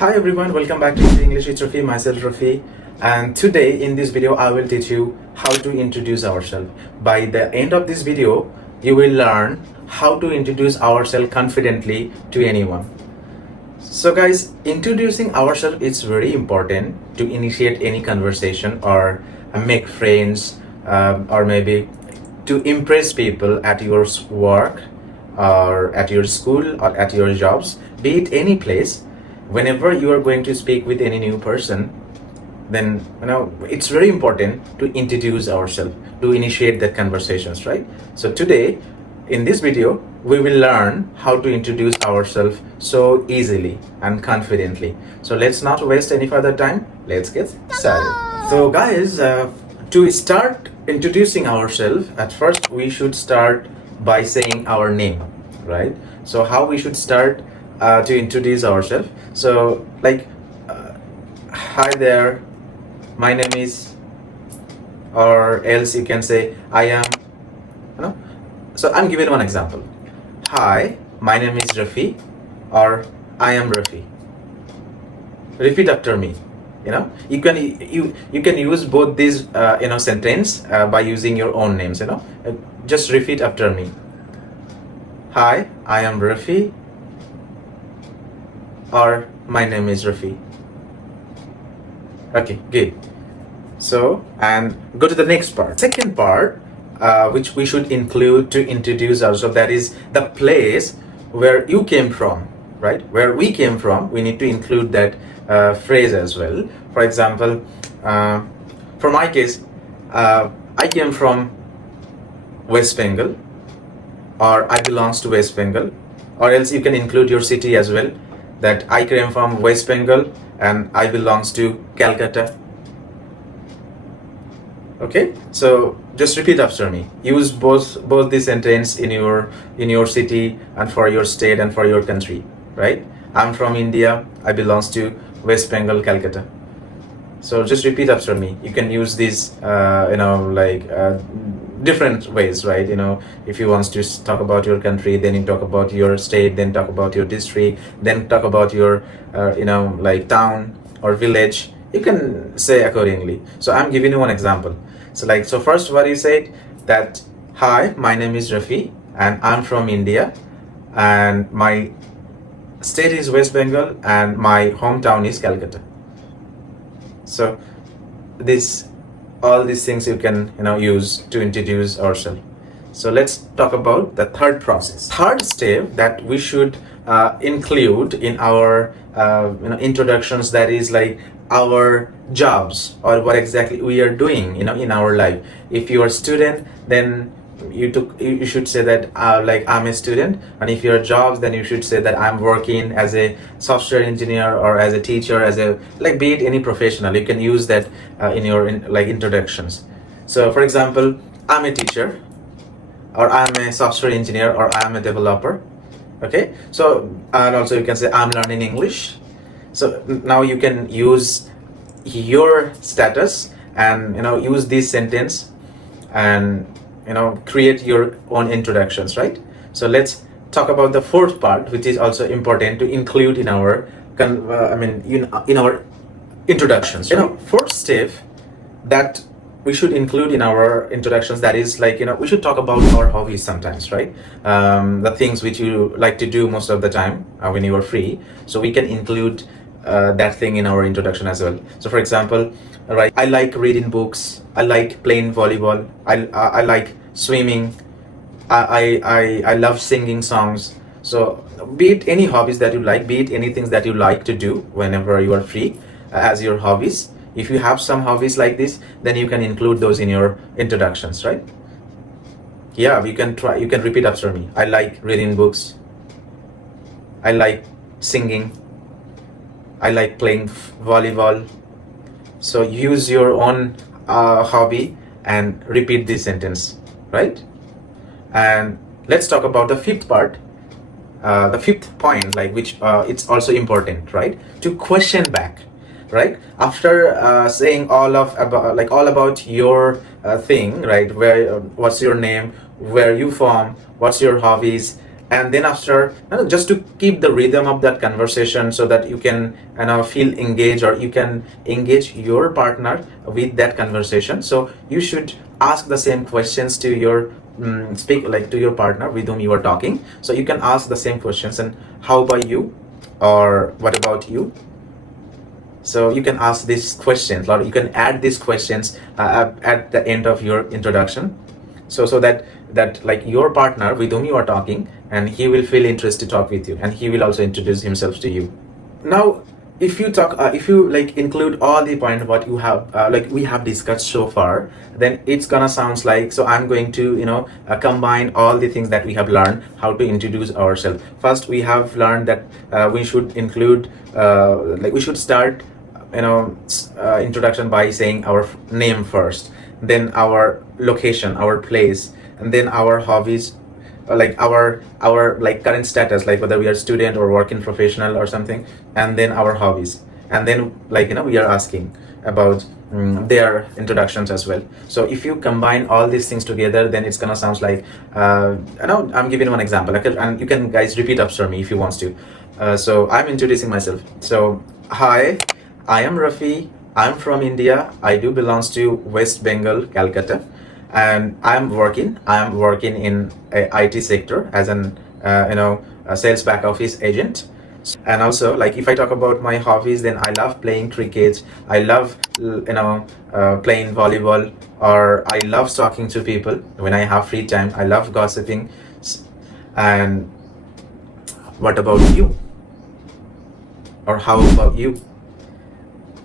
Hi everyone, welcome back to Easy English with Rafi, myself Rafi, and today in this video I will teach you how to introduce ourselves. By the end of this video, you will learn how to introduce ourselves confidently to anyone. So guys, introducing ourselves is very important to initiate any conversation or make friends or maybe to impress people at your work or at your school or at your jobs, be it any place. Whenever you are going to speak with any new person, then it's very important to introduce ourselves, to initiate that conversations, right? So today in this video we will learn how to introduce ourselves so easily and confidently. So let's not waste any further time, let's get started. So guys, to start introducing ourselves, at first we should start by saying our name, right? So how we should start to introduce ourselves? So like, hi there, my name is, or else you can say I am, so I'm giving one example. Hi, my name is Rafi, or I am Rafi. Repeat after me. You can use both these sentence by using your own names. Just repeat after me. Hi, I am Rafi, or my name is Rafi. Okay, good. So, and go to the next part. Second part, which we should include to introduce ourselves, that is the place where you came from, right? Where we came from, we need to include that phrase as well. For example, for my case, I came from West Bengal, or I belongs to West Bengal, or else you can include your city as well, that I came from West Bengal and I belongs to Calcutta. Okay, so just repeat after me. Use both these sentence in your city and for your state and for your country, right? I'm from India, I belongs to West Bengal, Calcutta. So just repeat after me. You can use these different ways, right? If you want to talk about your country, then you talk about your state, then talk about your district, then talk about your town or village. You can say accordingly. So I'm giving you one example. So first what you said, that hi, my name is Rafi and I'm from India and my state is West Bengal and my hometown is Calcutta. So all these things you can use to introduce ourselves. So let's talk about the third process. Third step that we should include in our introductions, that is like our jobs or what exactly we are doing in our life. If you are a student, then you should say that I'm a student, and if you're a job, then you should say that I'm working as a software engineer or as a teacher, as a be it any professional. You can use that in your introductions. So for example, I'm a teacher, or I'm a software engineer, or I'm a developer. Okay, so and also you can say I'm learning English. So now you can use your status and use this sentence and create your own introductions, right? So let's talk about the fourth part, which is also important to include in our in our introductions, right? Fourth step that we should include in our introductions, that is we should talk about our hobbies sometimes, right? The things which you like to do most of the time when you are free. So we can include that thing in our introduction as well. So for example, right, I like reading books, I like playing volleyball, I like swimming, I love singing songs. So be it any hobbies that you like, be it anything that you like to do whenever you are free as your hobbies. If you have some hobbies like this, then you can include those in your introductions, right? Yeah, you can repeat after me. I like reading books, I like singing, I like playing volleyball. So use your own hobby and repeat this sentence, right? And let's talk about the fifth part, the fifth point, which it's also important, right? To question back, right? After saying all about your thing, right? What's your name, where you from, what's your hobbies, and then after, just to keep the rhythm of that conversation so that you can feel engaged, or you can engage your partner with that conversation. So you should ask the same questions to your speak like to your partner with whom you are talking. So you can ask the same questions, and how about you, or what about you. So you can ask these questions, or you can add these questions at the end of your introduction, so that like your partner with whom you are talking, and he will feel interested to talk with you, and he will also introduce himself to you. Now, if you talk, if you like include all the point what you have like we have discussed so far, then it's gonna sounds like, so I'm going to combine all the things that we have learned how to introduce ourselves. First, we have learned that we should include like we should start introduction by saying our name first, then our location, our place, and then our hobbies, like our like current status, like whether we are student or working professional or something, and then our hobbies, and then like we are asking about their introductions as well. So if you combine all these things together, then it's gonna sounds like I'm giving one example, okay? And you can guys repeat after me if you want to. So I'm introducing myself. So hi, I am Rafi. I'm from India. I do belongs to West Bengal, Calcutta, and I'm working in a IT sector as an a sales back office agent. And also, like if I talk about my hobbies, then I love playing cricket. I love playing volleyball, or I love talking to people when I have free time. I love gossiping. And what about you? Or how about you?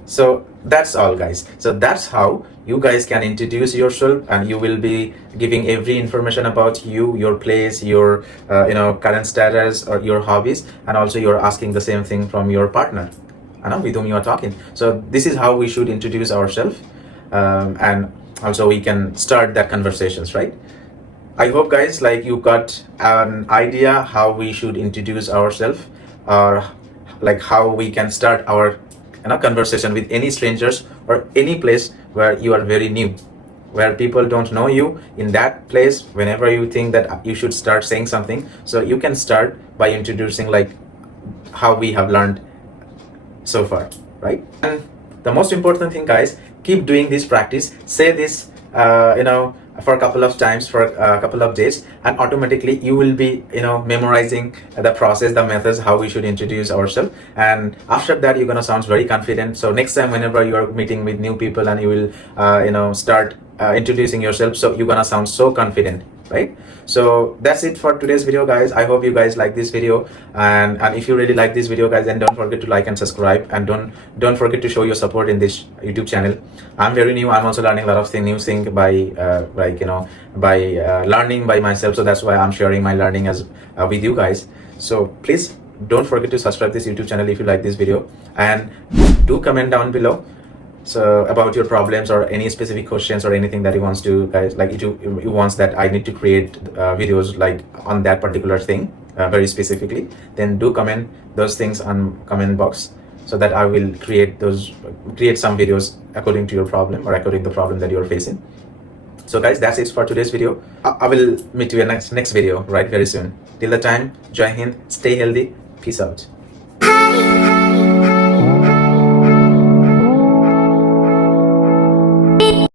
So that's all, guys. So that's how you guys can introduce yourself, and you will be giving every information about you, your place, your current status, or your hobbies, and also you're asking the same thing from your partner with whom you are talking. So this is how we should introduce ourselves, and also we can start that conversations, right? I hope, guys, like you got an idea how we should introduce ourselves, or like how we can start our conversation with any strangers, or any place where you are very new, where people don't know you. In that place, whenever you think that you should start saying something, so you can start by introducing like how we have learned so far, right? And the most important thing, guys, keep doing this practice. Say this for a couple of times, for a couple of days, and automatically you will be memorizing the process, the methods, how we should introduce ourselves. And after that, you're gonna sound very confident. So next time, whenever you are meeting with new people, and you will start introducing yourself, so you're gonna sound so confident, right? So that's it for today's video, guys. I hope you guys like this video, and if you really like this video, guys, then don't forget to like and subscribe, and don't forget to show your support in this YouTube channel. I'm very new. I'm also learning a lot of new things by learning by myself. So that's why I'm sharing my learning as with you guys. So please don't forget to subscribe this YouTube channel if you like this video, and do comment down below so about your problems, or any specific questions, or anything that you wants to, guys, like you wants that I need to create videos like on that particular thing very specifically. Then do comment those things on comment box, so that I will create some videos according to your problem, or according to the problem that you're facing. So guys, that's it for today's video. I will meet you in next video right very soon. Till the time, Jai Hind, stay healthy, peace out.